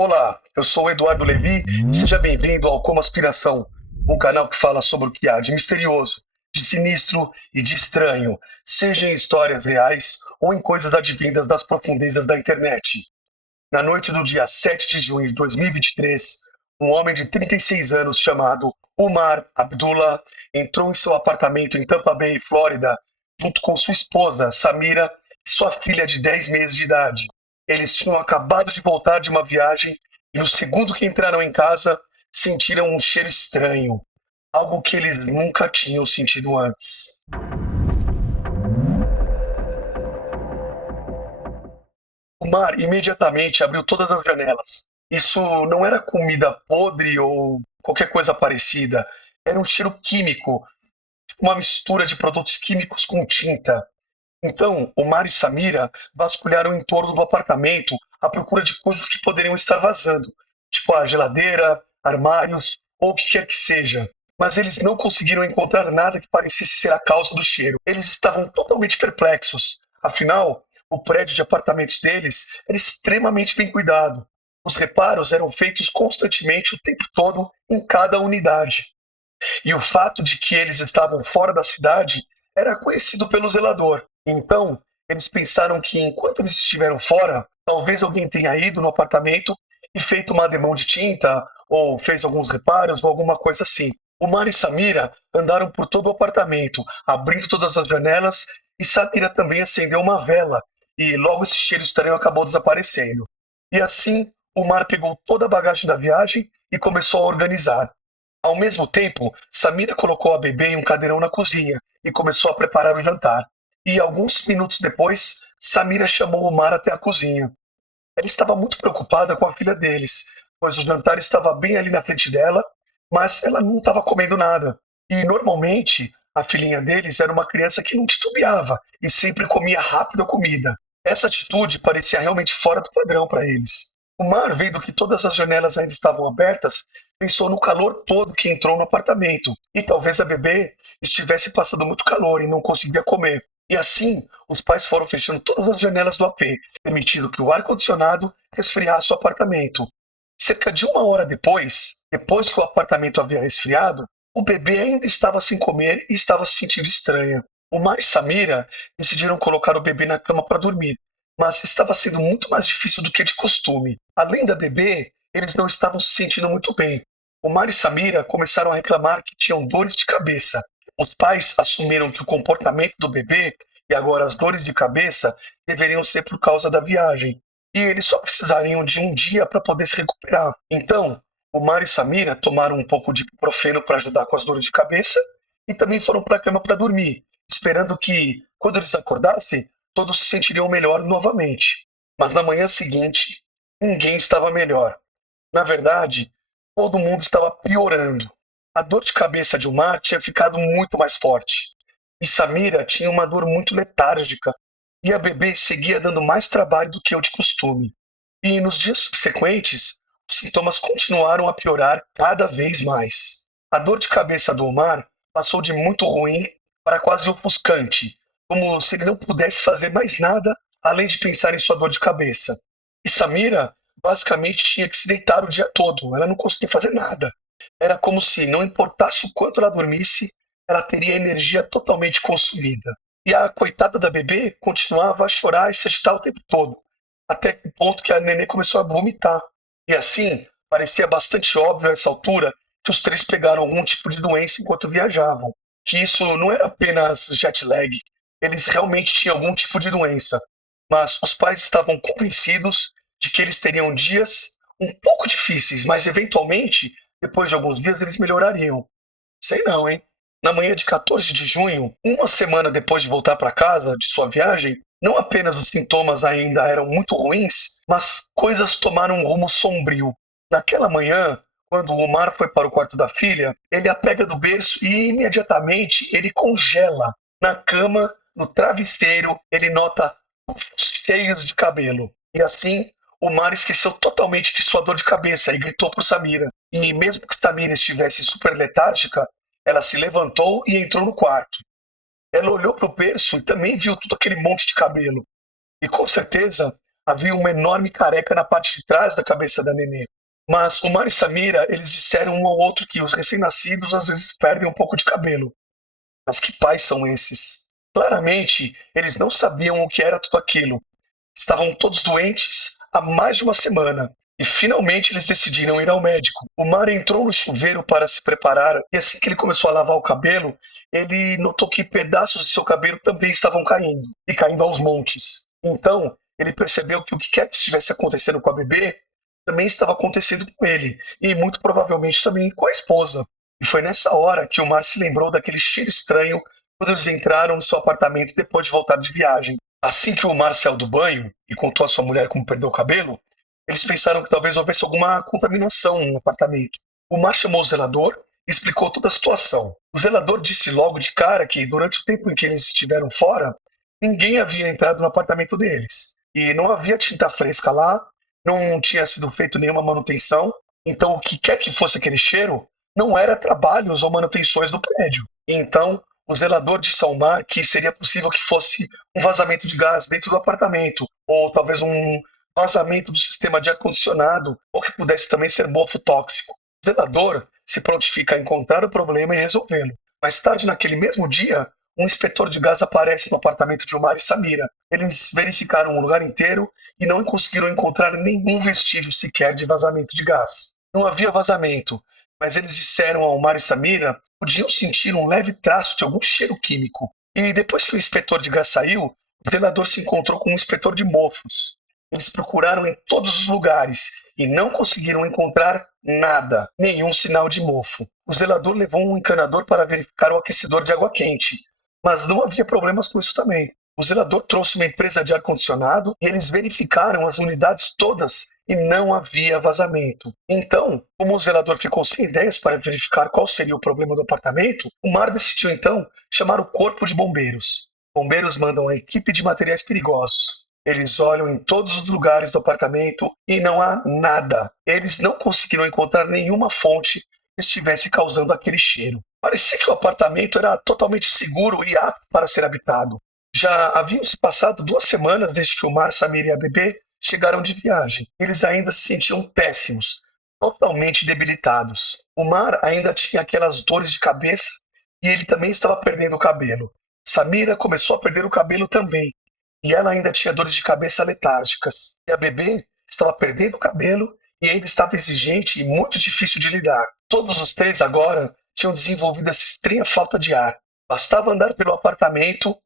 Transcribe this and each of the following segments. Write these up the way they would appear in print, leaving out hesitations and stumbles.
Olá, eu sou o Eduardo Levi e seja bem-vindo ao Como Aspiração, um canal que fala sobre o que há de misterioso, de sinistro e de estranho, seja em histórias reais ou em coisas advindas das profundezas da internet. Na noite do dia 7 de junho de 2023, um homem de 36 anos chamado Umar Abdullah entrou em seu apartamento em Tampa Bay, Flórida, junto com sua esposa, Samira, e sua filha de 10 meses de idade. Eles tinham acabado de voltar de uma viagem e, no segundo que entraram em casa, sentiram um cheiro estranho, algo que eles nunca tinham sentido antes. O mar imediatamente abriu todas as janelas. Isso não era comida podre ou qualquer coisa parecida. Era um cheiro químico, uma mistura de produtos químicos com tinta. Então, Omar e Samira vasculharam em torno do apartamento à procura de coisas que poderiam estar vazando, tipo a geladeira, armários ou o que quer que seja. Mas eles não conseguiram encontrar nada que parecesse ser a causa do cheiro. Eles estavam totalmente perplexos. Afinal, o prédio de apartamentos deles era extremamente bem cuidado. Os reparos eram feitos constantemente o tempo todo em cada unidade. E o fato de que eles estavam fora da cidade era conhecido pelo zelador. Então, eles pensaram que enquanto eles estiveram fora, talvez alguém tenha ido no apartamento e feito uma ademão de tinta, ou fez alguns reparos, ou alguma coisa assim. O Mar e Samira andaram por todo o apartamento, abrindo todas as janelas, e Samira também acendeu uma vela, e logo esse cheiro estranho acabou desaparecendo. E assim, o Mar pegou toda a bagagem da viagem e começou a organizar. Ao mesmo tempo, Samira colocou a bebê em um cadeirão na cozinha e começou a preparar o jantar. E alguns minutos depois, Samira chamou Omar até a cozinha. Ela estava muito preocupada com a filha deles, pois o jantar estava bem ali na frente dela, mas ela não estava comendo nada. E normalmente, a filhinha deles era uma criança que não titubeava e sempre comia rápido a comida. Essa atitude parecia realmente fora do padrão para eles. O Mar, vendo que todas as janelas ainda estavam abertas, pensou no calor todo que entrou no apartamento, e talvez a bebê estivesse passando muito calor e não conseguia comer. E assim, os pais foram fechando todas as janelas do AP, permitindo que o ar-condicionado resfriasse o apartamento. Cerca de uma hora depois que o apartamento havia resfriado, o bebê ainda estava sem comer e estava se sentindo estranha. O Mar e Samira decidiram colocar o bebê na cama para dormir, mas estava sendo muito mais difícil do que de costume. Além da bebê, eles não estavam se sentindo muito bem. O Mar e Samira começaram a reclamar que tinham dores de cabeça. Os pais assumiram que o comportamento do bebê e agora as dores de cabeça deveriam ser por causa da viagem, e eles só precisariam de um dia para poder se recuperar. Então, o Mar e Samira tomaram um pouco de ibuprofeno para ajudar com as dores de cabeça e também foram para a cama para dormir, esperando que, quando eles acordassem, todos se sentiriam melhor novamente. Mas na manhã seguinte, ninguém estava melhor. Na verdade, todo mundo estava piorando. A dor de cabeça de Umar tinha ficado muito mais forte. E Samira tinha uma dor muito letárgica. E a bebê seguia dando mais trabalho do que o de costume. E nos dias subsequentes, os sintomas continuaram a piorar cada vez mais. A dor de cabeça do Umar passou de muito ruim para quase ofuscante, como se ele não pudesse fazer mais nada além de pensar em sua dor de cabeça. E Samira basicamente tinha que se deitar o dia todo, ela não conseguia fazer nada. Era como se, não importasse o quanto ela dormisse, ela teria a energia totalmente consumida. E a coitada da bebê continuava a chorar e se agitar o tempo todo, até o ponto que a nenê começou a vomitar. E assim, parecia bastante óbvio a essa altura que os três pegaram algum tipo de doença enquanto viajavam. Que isso não era apenas jet lag, eles realmente tinham algum tipo de doença. Mas os pais estavam convencidos de que eles teriam dias um pouco difíceis, mas eventualmente, depois de alguns dias, eles melhorariam. Sei não, hein? Na manhã de 14 de junho, uma semana depois de voltar para casa de sua viagem, não apenas os sintomas ainda eram muito ruins, mas coisas tomaram um rumo sombrio. Naquela manhã, quando o Omar foi para o quarto da filha, ele a pega do berço e imediatamente ele congela. Na cama, no travesseiro, ele nota tufos cheios de cabelo. E assim, o Mar esqueceu totalmente de sua dor de cabeça e gritou por Samira. E mesmo que Samira estivesse super letárgica, ela se levantou e entrou no quarto. Ela olhou para o berço e também viu todo aquele monte de cabelo. E com certeza, havia uma enorme careca na parte de trás da cabeça da nenê. Mas o Mar e Samira, eles disseram um ao outro que os recém-nascidos às vezes perdem um pouco de cabelo. Mas que pais são esses? Claramente, eles não sabiam o que era tudo aquilo. Estavam todos doentes há mais de uma semana. E finalmente eles decidiram ir ao médico. O Mar entrou no chuveiro para se preparar e assim que ele começou a lavar o cabelo, ele notou que pedaços de seu cabelo também estavam caindo, e caindo aos montes. Então, ele percebeu que o que quer que estivesse acontecendo com a bebê também estava acontecendo com ele, e muito provavelmente também com a esposa. E foi nessa hora que o Mar se lembrou daquele cheiro estranho quando eles entraram no seu apartamento depois de voltar de viagem. Assim que o Mar saiu do banho e contou à sua mulher como perdeu o cabelo, eles pensaram que talvez houvesse alguma contaminação no apartamento. O Mar chamou o zelador e explicou toda a situação. O zelador disse logo de cara que, durante o tempo em que eles estiveram fora, ninguém havia entrado no apartamento deles. E não havia tinta fresca lá, não tinha sido feito nenhuma manutenção. Então, o que quer que fosse aquele cheiro, não era trabalhos ou manutenções do prédio. E então, o zelador disse ao Mar que seria possível que fosse um vazamento de gás dentro do apartamento, ou talvez um vazamento do sistema de ar-condicionado, ou que pudesse também ser mofo tóxico. O zelador se prontifica a encontrar o problema e resolvê-lo. Mais tarde, naquele mesmo dia, um inspetor de gás aparece no apartamento de Omar e Samira. Eles verificaram o lugar inteiro e não conseguiram encontrar nenhum vestígio sequer de vazamento de gás. Não havia vazamento, mas eles disseram a Omar e Samira que podiam sentir um leve traço de algum cheiro químico. E depois que o inspetor de gás saiu, o zelador se encontrou com um inspetor de mofos. Eles procuraram em todos os lugares e não conseguiram encontrar nada, nenhum sinal de mofo. O zelador levou um encanador para verificar o aquecedor de água quente, mas não havia problemas com isso também. O zelador trouxe uma empresa de ar-condicionado e eles verificaram as unidades todas e não havia vazamento. Então, como o zelador ficou sem ideias para verificar qual seria o problema do apartamento, o Mar decidiu então chamar o corpo de bombeiros. Bombeiros mandam a equipe de materiais perigosos. Eles olham em todos os lugares do apartamento e não há nada. Eles não conseguiram encontrar nenhuma fonte que estivesse causando aquele cheiro. Parecia que o apartamento era totalmente seguro e apto para ser habitado. Já haviam se passado 2 semanas desde que o Mar, Samir e a bebê chegaram de viagem. Eles ainda se sentiam péssimos, totalmente debilitados. O Mar ainda tinha aquelas dores de cabeça e ele também estava perdendo o cabelo. Samira começou a perder o cabelo também. E ela ainda tinha dores de cabeça letárgicas. E a bebê estava perdendo o cabelo e ainda estava exigente e muito difícil de lidar. Todos os três agora tinham desenvolvido essa estranha falta de ar. Bastava andar pelo apartamento,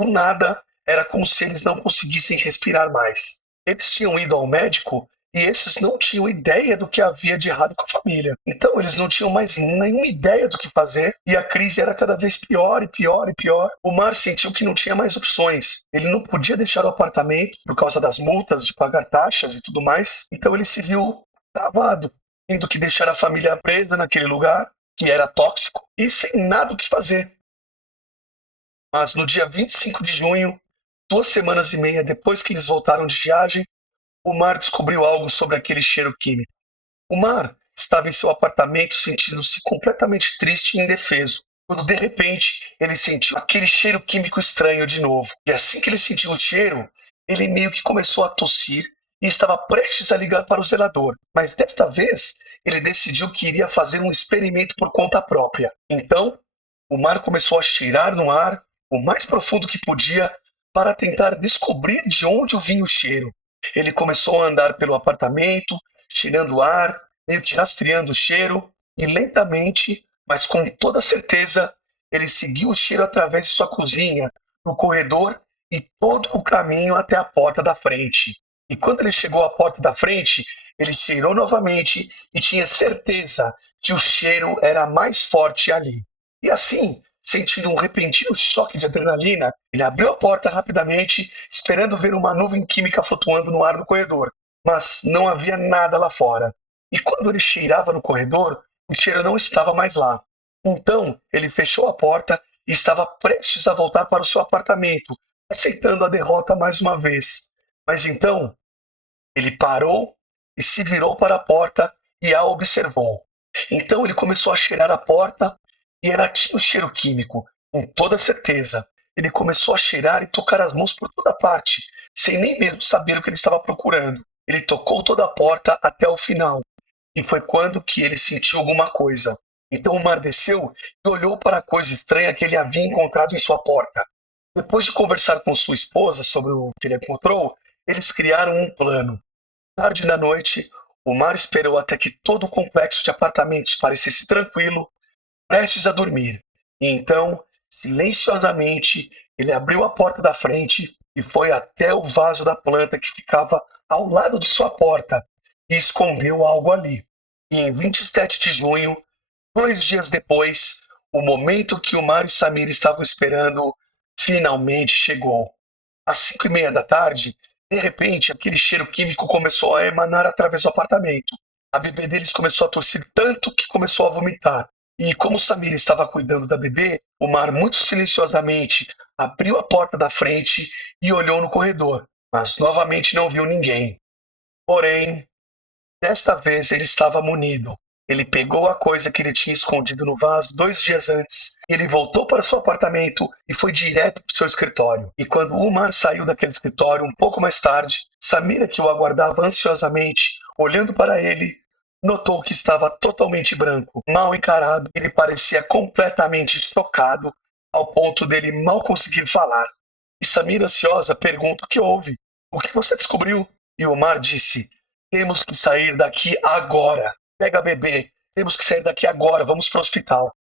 do nada, era como se eles não conseguissem respirar mais. Eles tinham ido ao médico e esses não tinham ideia do que havia de errado com a família. Então eles não tinham mais nenhuma ideia do que fazer e a crise era cada vez pior e pior e pior. O Mar sentiu que não tinha mais opções. Ele não podia deixar o apartamento por causa das multas de pagar taxas e tudo mais. Então ele se viu travado, tendo que deixar a família presa naquele lugar que era tóxico e sem nada o que fazer. Mas no dia 25 de junho, 2 semanas e meia depois que eles voltaram de viagem, o Mar descobriu algo sobre aquele cheiro químico. O Mar estava em seu apartamento sentindo-se completamente triste e indefeso, quando de repente ele sentiu aquele cheiro químico estranho de novo. E assim que ele sentiu o cheiro, ele meio que começou a tossir e estava prestes a ligar para o zelador. Mas desta vez, ele decidiu que iria fazer um experimento por conta própria. Então, o Mar começou a cheirar no ar o mais profundo que podia para tentar descobrir de onde vinha o cheiro. Ele começou a andar pelo apartamento, cheirando o ar, meio que rastreando o cheiro, e lentamente, mas com toda certeza, ele seguiu o cheiro através de sua cozinha, no corredor e todo o caminho até a porta da frente. E quando ele chegou à porta da frente, ele cheirou novamente e tinha certeza que o cheiro era mais forte ali. E assim, sentindo um repentino choque de adrenalina, ele abriu a porta rapidamente, esperando ver uma nuvem química flutuando no ar do corredor. Mas não havia nada lá fora. E quando ele cheirava no corredor, o cheiro não estava mais lá. Então, ele fechou a porta e estava prestes a voltar para o seu apartamento, aceitando a derrota mais uma vez. Mas então, ele parou e se virou para a porta e a observou. Então ele começou a cheirar a porta e ela tinha o cheiro químico, com toda certeza. ele começou a cheirar e tocar as mãos por toda parte, sem nem mesmo saber o que ele estava procurando. Ele tocou toda a porta até o final, e foi quando que ele sentiu alguma coisa. Então o mar desceu e olhou para a coisa estranha que ele havia encontrado em sua porta. Depois de conversar com sua esposa sobre o que ele encontrou, eles criaram um plano. Tarde da noite, o mar esperou até que todo o complexo de apartamentos parecesse tranquilo, prestes a dormir. E então, silenciosamente, ele abriu a porta da frente e foi até o vaso da planta que ficava ao lado de sua porta e escondeu algo ali. E em 27 de junho, 2 dias depois, o momento que o Mário e Samir estavam esperando finalmente chegou. Às 5:30 da tarde, de repente, aquele cheiro químico começou a emanar através do apartamento. A bebê deles começou a tossir tanto que começou a vomitar. E como Samir estava cuidando da bebê, o Mar muito silenciosamente abriu a porta da frente e olhou no corredor, mas novamente não viu ninguém. Porém, desta vez ele estava munido. Ele pegou a coisa que ele tinha escondido no vaso 2 dias antes, e ele voltou para seu apartamento e foi direto para seu escritório. E quando Umar saiu daquele escritório um pouco mais tarde, Samira, que o aguardava ansiosamente, olhando para ele, notou que estava totalmente branco, mal encarado. Ele parecia completamente chocado, ao ponto dele mal conseguir falar. E Samira, ansiosa, pergunta o que houve. O que você descobriu? E Umar disse: temos que sair daqui agora. Pega a bebê. Temos que sair daqui agora. Vamos para o hospital.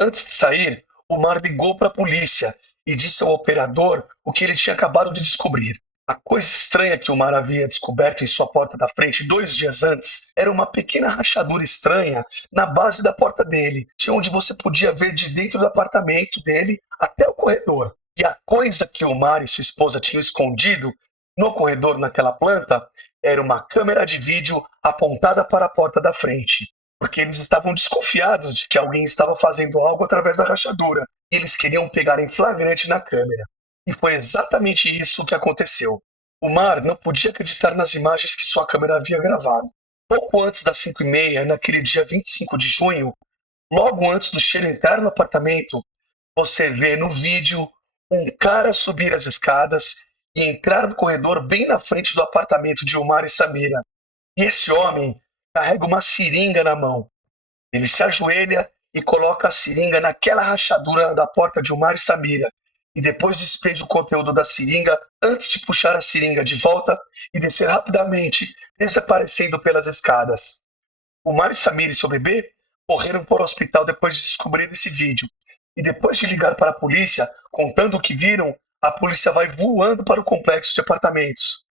Antes de sair, o Mar ligou para a polícia e disse ao operador o que ele tinha acabado de descobrir. A coisa estranha que o Mar havia descoberto em sua porta da frente 2 dias antes era uma pequena rachadura estranha na base da porta dele, de onde você podia ver de dentro do apartamento dele até o corredor. E a coisa que o Mar e sua esposa tinham escondido no corredor naquela planta era uma câmera de vídeo apontada para a porta da frente, porque eles estavam desconfiados de que alguém estava fazendo algo através da rachadura, e eles queriam pegar em flagrante na câmera. E foi exatamente isso que aconteceu. O Mar não podia acreditar nas imagens que sua câmera havia gravado. Pouco antes das 5:30, naquele dia 25 de junho, logo antes do cheiro entrar no apartamento, você vê no vídeo um cara subir as escadas e entrar no corredor bem na frente do apartamento de Umar e Samira. E esse homem carrega uma seringa na mão. Ele se ajoelha e coloca a seringa naquela rachadura da porta de Umar e Samira. E depois despeja o conteúdo da seringa antes de puxar a seringa de volta e descer rapidamente, desaparecendo pelas escadas. Umar e Samira e seu bebê correram para o hospital depois de descobrir esse vídeo. E depois de ligar para a polícia, contando o que viram, a polícia vai voando para o complexo de apartamentos.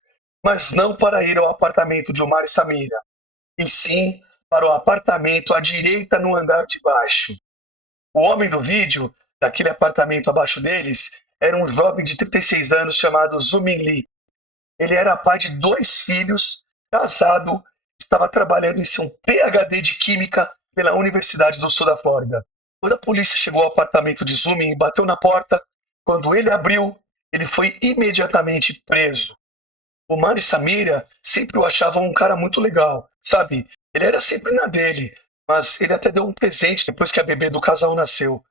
Mas não para ir ao apartamento de Umar e Samira, e sim para o apartamento à direita no andar de baixo. O homem do vídeo, daquele apartamento abaixo deles, era um jovem de 36 anos chamado Zumin Lee. Ele era pai de 2 filhos, casado, estava trabalhando em seu PhD de Química pela Universidade do Sul da Flórida. Quando a polícia chegou ao apartamento de Zumin e bateu na porta, quando ele abriu, ele foi imediatamente preso. O Mari Samira sempre o achava um cara muito legal, sabe? Ele era sempre na dele, mas ele até deu um presente depois que a bebê do casal nasceu.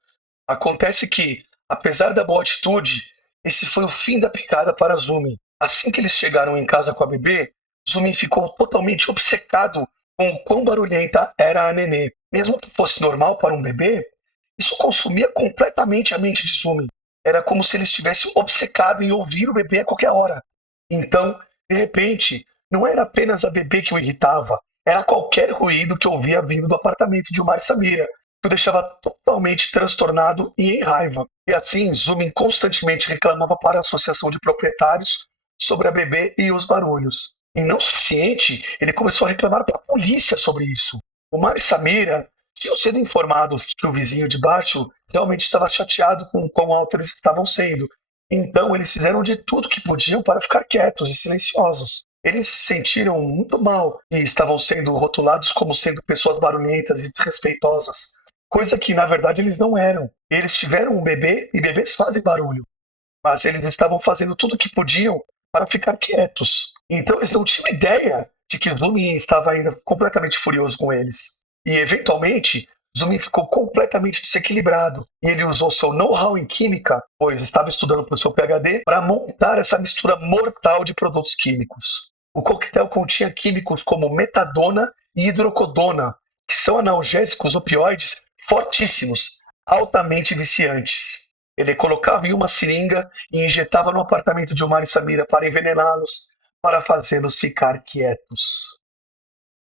Acontece que, apesar da boa atitude, esse foi o fim da picada para Zumi. Assim que eles chegaram em casa com a bebê, Zumi ficou totalmente obcecado com o quão barulhenta era a nenê. Mesmo que fosse normal para um bebê, isso consumia completamente a mente de Zumi. Era como se ele estivesse obcecado em ouvir o bebê a qualquer hora. Então, de repente, não era apenas a bebê que o irritava, era qualquer ruído que ouvia vindo do apartamento de Umar Samira, que o deixava totalmente transtornado e em raiva. E assim, Zumin constantemente reclamava para a associação de proprietários sobre a bebê e os barulhos. E não suficiente, ele começou a reclamar para a polícia sobre isso. Umar e Samira tinham sido informados que o vizinho de baixo realmente estava chateado com o quão alto eles estavam sendo. Então, eles fizeram de tudo que podiam para ficar quietos e silenciosos. Eles se sentiram muito mal e estavam sendo rotulados como sendo pessoas barulhentas e desrespeitosas, coisa que na verdade eles não eram. Eles tiveram um bebê e bebês fazem barulho, mas eles estavam fazendo tudo o que podiam para ficar quietos. Então eles não tinham ideia de que Zumi estava ainda completamente furioso com eles. E eventualmente, Zumi ficou completamente desequilibrado e ele usou seu know-how em química, pois estava estudando para o seu PhD, para montar essa mistura mortal de produtos químicos. O coquetel continha químicos como metadona e hidrocodona, que são analgésicos opioides fortíssimos, altamente viciantes. Ele colocava em uma seringa e injetava no apartamento de Omar e Samira para envenená-los, para fazê-los ficar quietos.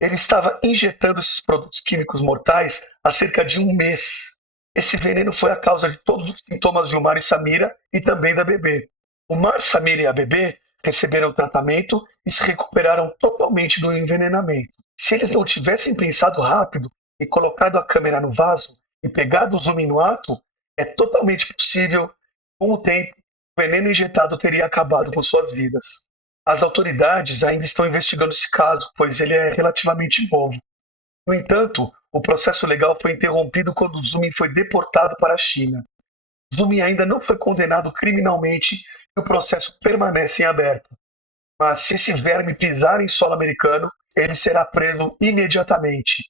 Ele estava injetando esses produtos químicos mortais há cerca de um mês. Esse veneno foi a causa de todos os sintomas de Omar e Samira e também da bebê. Omar, Samira e a bebê receberam tratamento e se recuperaram totalmente do envenenamento. Se eles não tivessem pensado rápido e colocado a câmera no vaso e pegado o zoom no ato, é totalmente possível, com o tempo, o veneno injetado teria acabado com suas vidas. As autoridades ainda estão investigando esse caso, pois ele é relativamente novo. No entanto, o processo legal foi interrompido quando Zumi foi deportado para a China. Zumi ainda não foi condenado criminalmente e o processo permanece em aberto. Mas se esse verme pisar em solo americano, ele será preso imediatamente.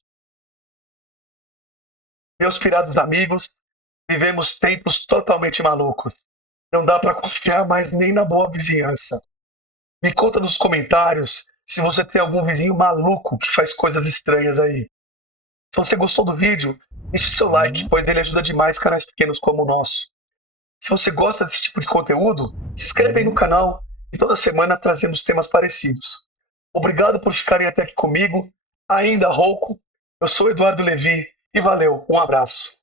Meus pirados amigos, vivemos tempos totalmente malucos. Não dá para confiar mais nem na boa vizinhança. Me conta nos comentários se você tem algum vizinho maluco que faz coisas estranhas aí. Se você gostou do vídeo, deixe seu like, pois ele ajuda demais canais pequenos como o nosso. Se você gosta desse tipo de conteúdo, se inscreve aí no canal e toda semana trazemos temas parecidos. Obrigado por ficarem até aqui comigo, ainda rouco. Eu sou Eduardo Levi e valeu, um abraço.